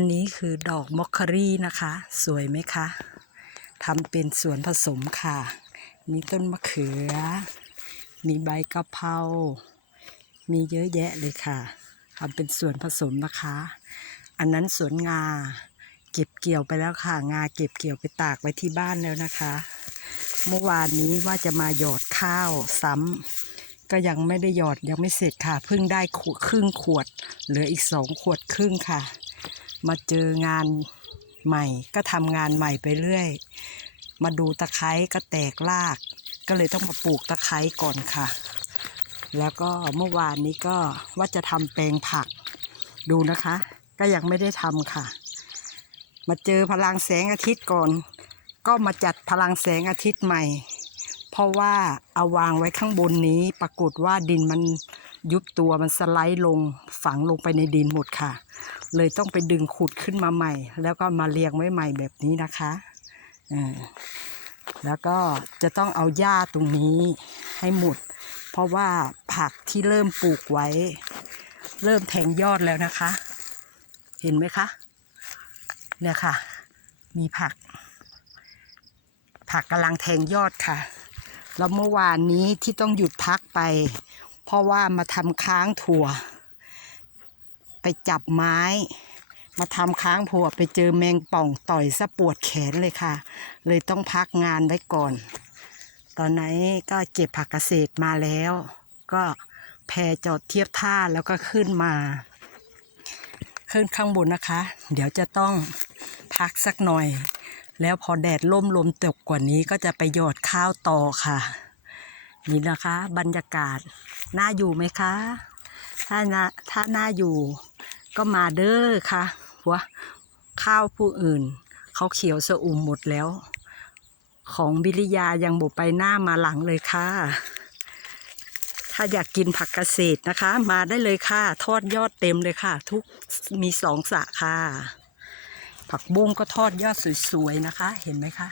อันนี้คือดอกมอคคารี่นะคะ สวยไหมคะทำเป็นสวนผสมค่ะ มีต้นมะเขือ มีใบกะเพรา มีเยอะแยะเลยค่ะทำเป็นสวนผสมนะคะ อันนั้นสวนงา เก็บเกี่ยวไปแล้วค่ะ งาเก็บเกี่ยวไปตากไว้ที่บ้านแล้วนะคะ เมื่อวานนี้ว่าจะมาหยอดข้าวซ้ำก็ยังไม่ได้หยอดยังไม่เสร็จค่ะ เพิ่งได้ขวดครึ่งขวด เหลืออีกสองขวดครึ่งค่ะ มาเจองานใหม่ ก็ทำงานใหม่ไปเรื่อย มาดูตะไคร้ก็แตกราก ก็เลยต้องมาปลูกตะไคร้ก่อนค่ะ แล้วก็เมื่อวานนี้ก็ว่าจะทำแปลงผักดูนะคะ ก็ยังไม่ได้ทำค่ะ มาเจอพลังแสงอาทิตย์ก่อน ก็มาจัดพลังแสงอาทิตย์ใหม่ ราะว่าเอาวางไว้ข้างบนนี้ ปรากฏว่าดินมันยุบตัวมันสไลด์ลงฝังลงไปในดินหมดค่ะ เลยต้องไปดึงขุดขึ้นมาใหม่ แล้วก็มาเรียงไว้ใหม่แบบนี้นะคะแล้วก็จะต้องเอาหญ้าตรงนี้ให้หมด เพราะว่าผักที่เริ่มปลูกไว้ เริ่มแทงยอดแล้วนะคะ เห็นไหมคะเนี่ยค่ะ มีผัก ผักกำลังแทงยอดค่ะ แล้วเมื่อวานนี้ที่ต้องหยุดพักไป เพราะว่ามาทำค้างถั่ว ไปจับไม้ มาทำค้างผัวไปเจอแมงป่องต่อยซะปวดแขนเลยค่ะ เลยต้องพักงานไว้ก่อน ตอนนี้ก็เก็บผักเกษตรมาแล้ว ก็แพจอดเทียบท่าแล้วก็ขึ้นมาขึ้นข้างบนนะคะ เดี๋ยวจะต้องพักสักหน่อย แล้วพอแดดล่มลมตกกว่านี้ก็จะไปหยอดข้าวต่อค่ะ นี่นะคะ บรรยากาศน่าอยู่ไหมคะ ถ้าน่าถ้าน่าอยู่ก็มาเด้อค่ะหัวข้าวผู้อื่น เขาเขียวสะอุ่มหมดแล้ว ของบิริยายังบกไปหน้ามาหลังเลยค่ะ ถ้าอยากกินผักเกษตรนะคะ มาได้เลยค่ะ ทอดยอดเต็มเลยค่ะ ทุกมีสองสะค่ะ ผักบุ้งก็ทอดยอดสวยๆนะคะ เห็นไหมคะ